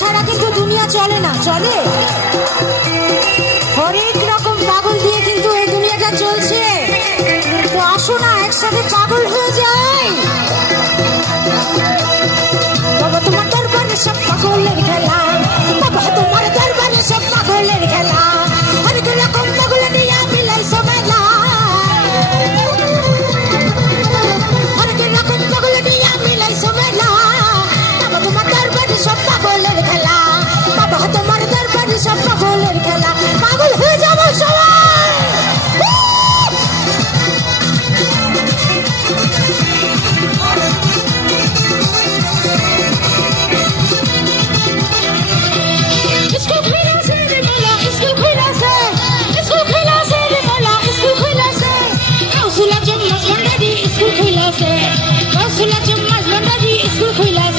ছাড়া কিন্তু দুনিয়া চলে না, চলে হরেক রকম পাগল দিয়ে কিন্তু এই দুনিয়াটা চলছে। তো আসো না একসাথে পাগল হয়ে যায়। বাবা তোমার দরবারে সব পাগলের খেলা, বাবা তোমার দরবারে সব পাগলের খেলা, হরেক রকম পাগল নিয়ে মিলাইছো মেলা, হরেক রকম পাগল নিয়ে মিলাইছো মেলা, বাবা তোমার দরবারে সব পাগলের খেলা, বাবা তোমার দরবারে সব পাগলের খেলা, পাগল হয়ে যাবো সবাই। Iskulah jemmas bandari, iskulah